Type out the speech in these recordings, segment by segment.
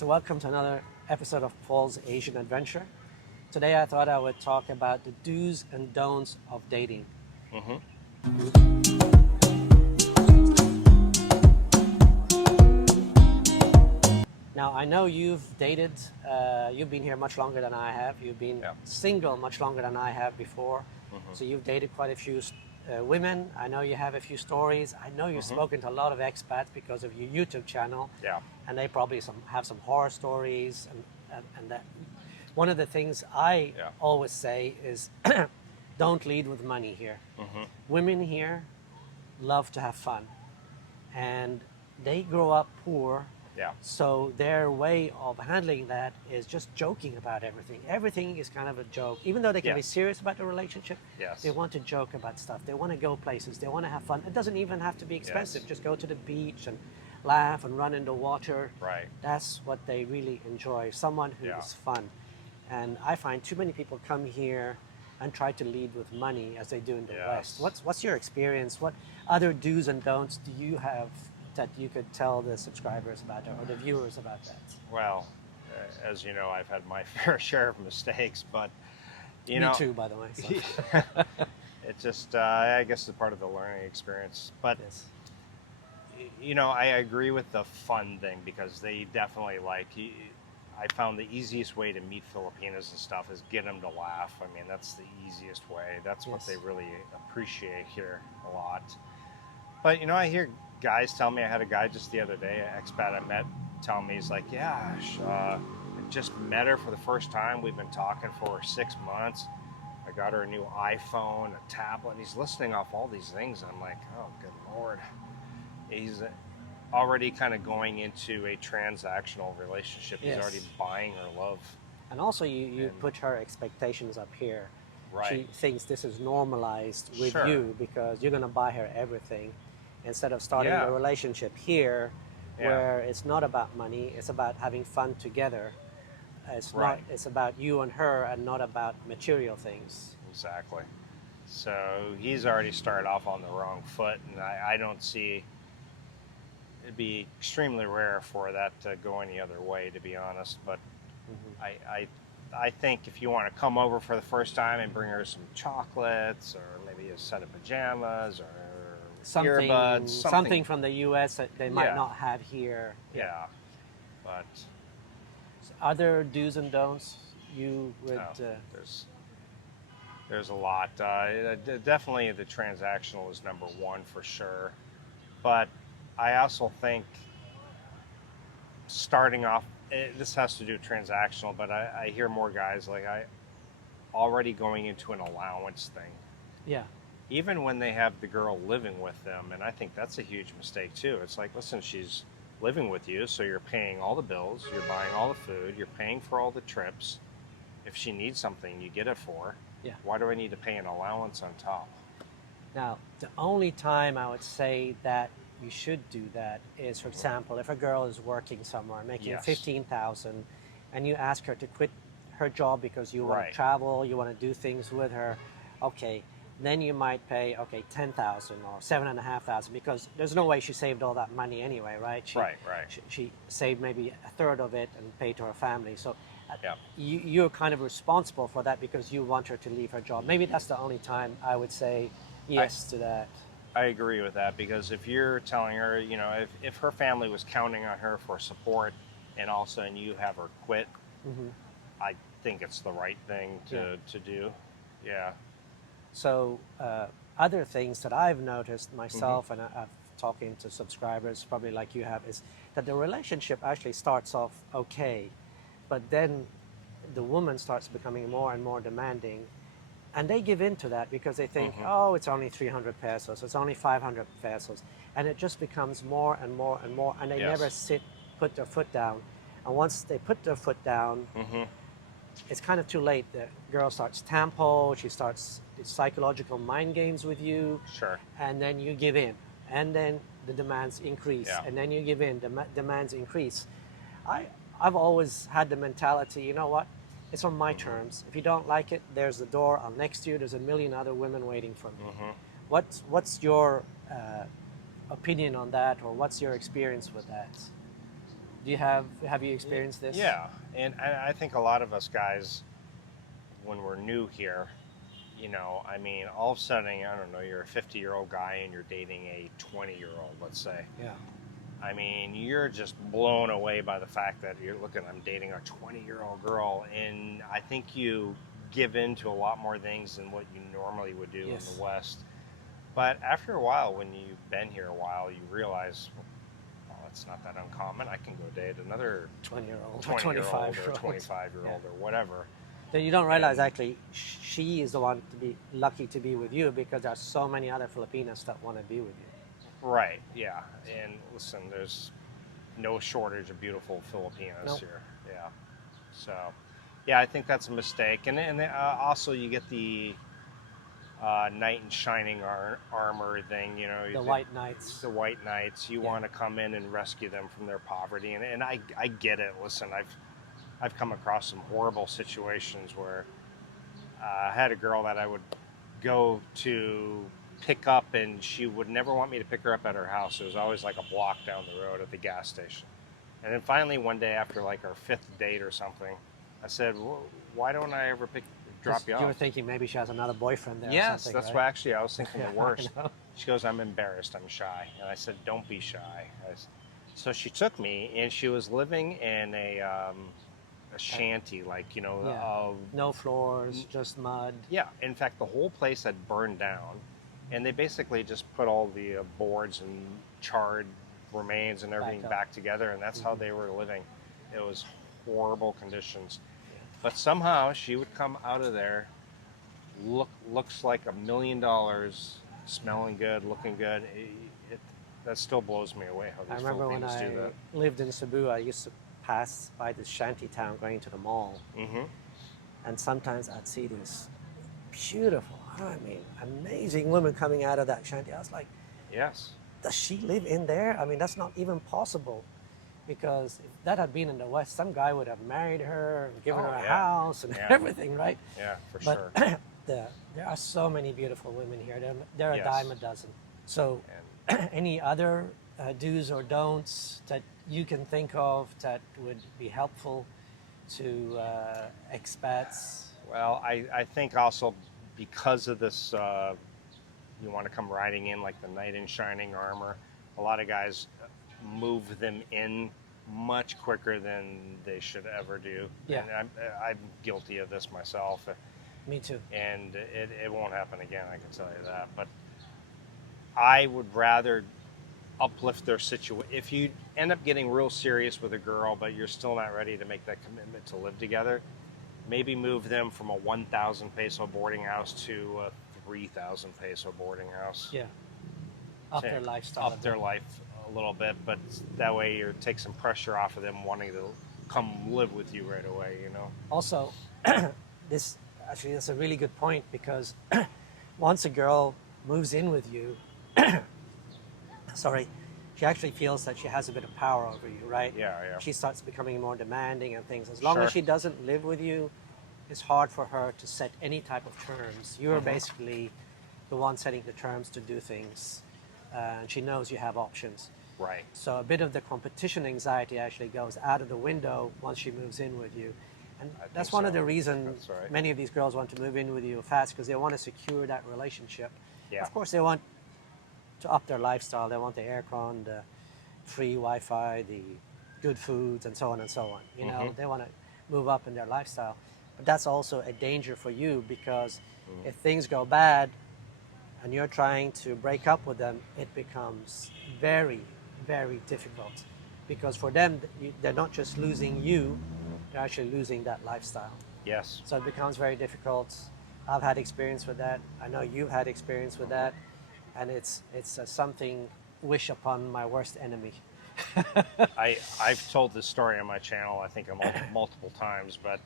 So welcome to another episode of Paul's Asian Adventure. Today I thought I would talk about the do's and don'ts of dating. Now I know you've dated, you've been here much longer than I have. You've been single much longer than I have before. So you've dated quite a few women. I know you have a few stories. I know you've spoken to a lot of expats because of your YouTube channel. And they probably have some horror stories. And that one of the things I always say is don't lead with money here. Women here love to have fun. And they grow up poor. So their way of handling that is just joking about everything. Everything is kind of a joke. Even though they can be serious about the relationship, they want to joke about stuff. They want to go places. They want to have fun. It doesn't even have to be expensive. Just go to the beach and laugh and run in the water. That's what they really enjoy. Someone who is fun. And I find too many people come here and try to lead with money as they do in the West. What's your experience? What other do's and don'ts do you have that you could tell the subscribers about or the viewers about that? Well, as you know, I've had my fair share of mistakes, but Me too, by the way. So. It's just, I guess, it's part of the learning experience. But you know, I agree with the fun thing because they definitely I found the easiest way to meet Filipinos and stuff is get them to laugh. I mean, that's the easiest way. That's what they really appreciate here a lot. But you know, I hear guys tell me, I had a guy just the other day, an expat I met, tell me, he's like, I just met her for the first time. We've been talking for 6 months. I got her a new iPhone, a tablet. He's listing off all these things. I'm like, oh, good Lord. He's already kind of going into a transactional relationship. He's already buying her love. And also you put her expectations up here. She thinks this is normalized with you because you're going to buy her everything. Instead of starting a relationship here where it's not about money, it's about having fun together. It's about you and her and not about material things. Exactly. So he's already started off on the wrong foot, and I don't see, it'd be extremely rare for that to go any other way, to be honest. But I think if you want to come over for the first time and bring her some chocolates or maybe a set of pajamas or earbuds, something from the U.S. that they might not have here. But other do's and don'ts you would... There's a lot. Definitely the transactional is number one for sure. But I also think starting off, this has to do with transactional, but I hear more guys already going into an allowance thing. Even when they have the girl living with them, and I think that's a huge mistake too. It's like, listen, she's living with you, so you're paying all the bills, you're buying all the food, you're paying for all the trips. If she needs something, you get it for her. Why do I need to pay an allowance on top? Now, the only time I would say that you should do that is, for example, if a girl is working somewhere, making $15,000, and you ask her to quit her job because you want to travel, you want to do things with her, okay. Then you might pay, $10,000 or $7,500 because there's no way she saved all that money anyway, right? She saved maybe a third of it and paid to her family. So you're kind of responsible for that because you want her to leave her job. Maybe that's the only time I would say yes to that. I agree with that because if you're telling her, you know, if her family was counting on her for support and all of a sudden you have her quit, I think it's the right thing to do. So other things that I've noticed myself, and I've talking to subscribers probably like you have, is that the relationship actually starts off okay, but then the woman starts becoming more and more demanding, and they give in to that because they think, oh, it's only 300 pesos, it's only 500 pesos, and it just becomes more and more and more, and they never put their foot down. And once they put their foot down, it's kind of too late. The girl starts tempo, she starts psychological mind games with you, and then you give in, and then the demands increase, and then you give in, demands increase. I've always had the mentality, you know what, it's on my terms. If you don't like it, there's the door. I'm next to you. There's a million other women waiting for me. What's your opinion on that, or what's your experience with that? Have you experienced this? Yeah, and I think a lot of us guys, when we're new here, you know, I mean, all of a sudden, I don't know, you're a 50-year-old guy and you're dating a 20-year-old, let's say. Yeah. I mean, you're just blown away by the fact that I'm dating a 20-year-old girl, and I think you give in to a lot more things than what you normally would do in the West. But after a while, when you've been here a while, you realize, well, it's not that uncommon. I can go date another 20-year-old, 20-year-old or 25-year-old or whatever. That you don't realize actually she is the one to be lucky to be with you, because there's so many other Filipinas that want to be with you. Right, yeah. And listen, there's no shortage of beautiful Filipinas here. Yeah. So, yeah, I think that's a mistake. And also you get the knight in shining armor thing, you know. The white knights. The white knights. You want to come in and rescue them from their poverty. And I get it. Listen, I've come across some horrible situations where I had a girl that I would go to pick up, and she would never want me to pick her up at her house. It was always like a block down the road at the gas station. And then finally one day, after like our 5th date or something, I said, well, why don't I ever drop you off? You were thinking maybe she has another boyfriend there. Yes, or something, that's right? why actually I was thinking the worst. She She goes, I'm embarrassed, I'm shy. And I said, don't be shy. So she took me, and she was living in a shanty, like, you know. No floors, just mud. Yeah, in fact, the whole place had burned down. And they basically just put all the boards and charred remains and everything back together, and that's how they were living. It was horrible conditions. Yeah. But somehow she would come out of there, looks like $1 million, smelling good, looking good. That still blows me away how these Filipinos do that. I remember when I lived in Cebu, I used to pass by this shanty town going to the mall. Mm-hmm. And sometimes I'd see this beautiful, I mean, amazing woman coming out of that shanty. I was like, yes. Does she live in there? I mean, that's not even possible, because if that had been in the West, some guy would have married her and given her a house and everything, right? Yeah, for sure. There are so many beautiful women here. They're a dime a dozen. So any other do's or don'ts that you can think of that would be helpful to expats? Well, I think also because of this, you want to come riding in like the knight in shining armor, a lot of guys move them in much quicker than they should ever do. Yeah. And I'm guilty of this myself. Me too. And it won't happen again, I can tell you that. But I would rather uplift their situation. If you end up getting real serious with a girl, but you're still not ready to make that commitment to live together, maybe move them from a 1,000 peso boarding house to a 3,000 peso boarding house. Yeah. Up their lifestyle. Up their life a little bit, but that way you take some pressure off of them wanting to come live with you right away, you know. Also, that's a really good point, because once a girl moves in with you, she actually feels that she has a bit of power over you, right? Yeah. She starts becoming more demanding and things. As long as she doesn't live with you, it's hard for her to set any type of terms. You're basically the one setting the terms to do things, and she knows you have options. Right. So a bit of the competition anxiety actually goes out of the window once she moves in with you. And that's one of the reasons many of these girls want to move in with you fast, because they want to secure that relationship. Yeah. Of course, they want to up their lifestyle. They want the aircon, the free Wi-Fi, the good foods, and so on and so on. You know, they want to move up in their lifestyle. But that's also a danger for you, because if things go bad and you're trying to break up with them, it becomes very, very difficult. Because for them, they're not just losing you, they're actually losing that lifestyle. Yes. So it becomes very difficult. I've had experience with that. I know you've had experience with that. And it's something wish upon my worst enemy. I've told this story on my channel, I think multiple times, but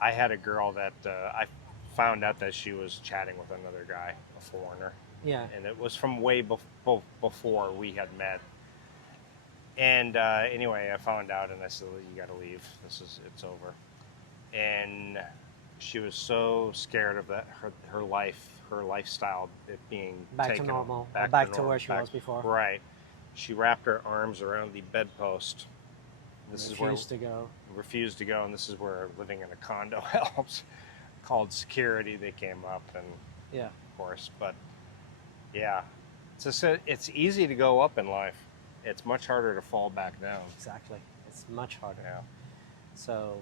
I had a girl that I found out that she was chatting with another guy, a foreigner. Yeah. And it was from way before we had met. And anyway, I found out, and I said, well, you got to leave. It's over. And she was so scared of that, her lifestyle, it being back to normal, back to where she was before. Right. She wrapped her arms around the bedpost this is where refused to go, and this is where living in a condo helps. Called security, they came up, and yeah, of course, but yeah, it's easy to go up in life. It's much harder to fall back down. Exactly, it's much harder. Yeah. So,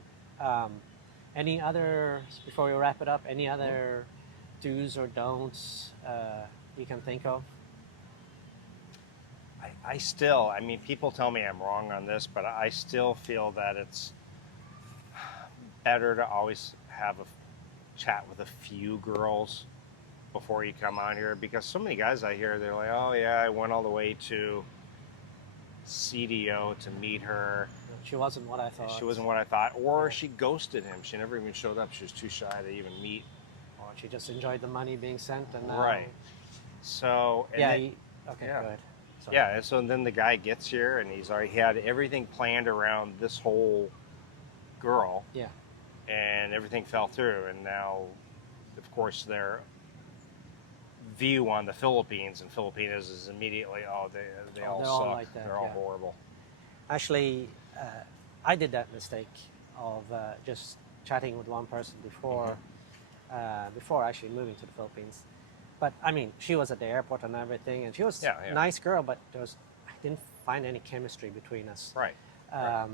any other, before we wrap it up, any other do's or don'ts you can think of? I mean, people tell me I'm wrong on this, but I still feel that it's better to always have a chat with a few girls before you come out here, because so many guys I hear, they're like, oh yeah, I went all the way to CDO to meet her. She wasn't what I thought. She wasn't what I thought, or she ghosted him. She never even showed up. She was too shy to even meet. Or she just enjoyed the money being sent, and right. So yeah, okay, go ahead. Sorry. Yeah, so then the guy gets here, and he had everything planned around this whole girl. Yeah. And everything fell through, and now, of course, their view on the Philippines and Filipinos is immediately, they all suck. Like that, they're all horrible. Actually, I did that mistake of just chatting with one person before actually moving to the Philippines. But I mean, she was at the airport and everything, and she was a nice girl, but I didn't find any chemistry between us. Right. At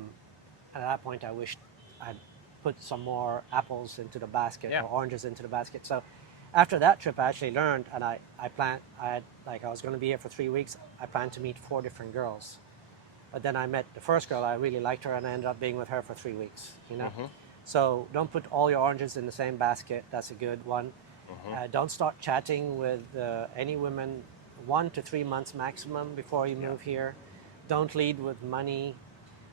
that point, I wished I'd put some more apples into the basket or oranges into the basket. So after that trip, I actually learned, and I was going to be here for 3 weeks. I planned to meet 4 different girls. But then I met the first girl, I really liked her, and I ended up being with her for 3 weeks, you know? So don't put all your oranges in the same basket. That's a good one. Don't start chatting with any women 1 to 3 months maximum before you move here. Don't lead with money.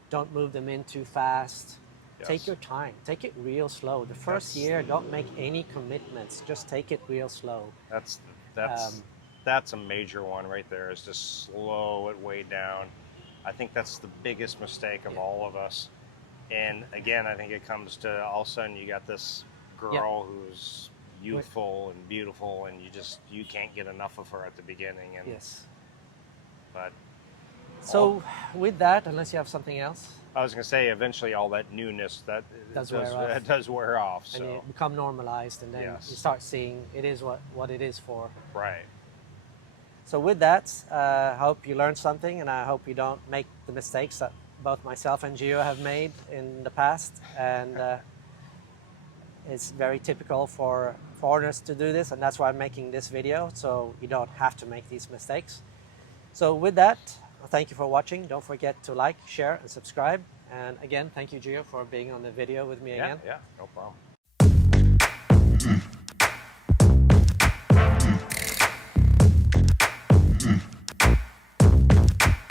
Don't move them in too fast. Yes. Take your time. Take it real slow. The first year, don't make any commitments. Just take it real slow. That's a major one right there, is to slow it way down. I think that's the biggest mistake of all of us. And again, I think it comes to all of a sudden you got this girl who's youthful and beautiful, and you can't get enough of her at the beginning. And but so with that, unless you have something else, I was going to say, eventually all that newness does wear off. So. And you become normalized, and then you start seeing it is what it is for. Right. So with that, I hope you learned something, and I hope you don't make the mistakes that both myself and Gio have made in the past. And it's very typical for foreigners to do this, and that's why I'm making this video, so you don't have to make these mistakes. So with that, thank you for watching. Don't forget to like, share, and subscribe. And again, thank you, Gio, for being on the video with me again. Yeah, no problem.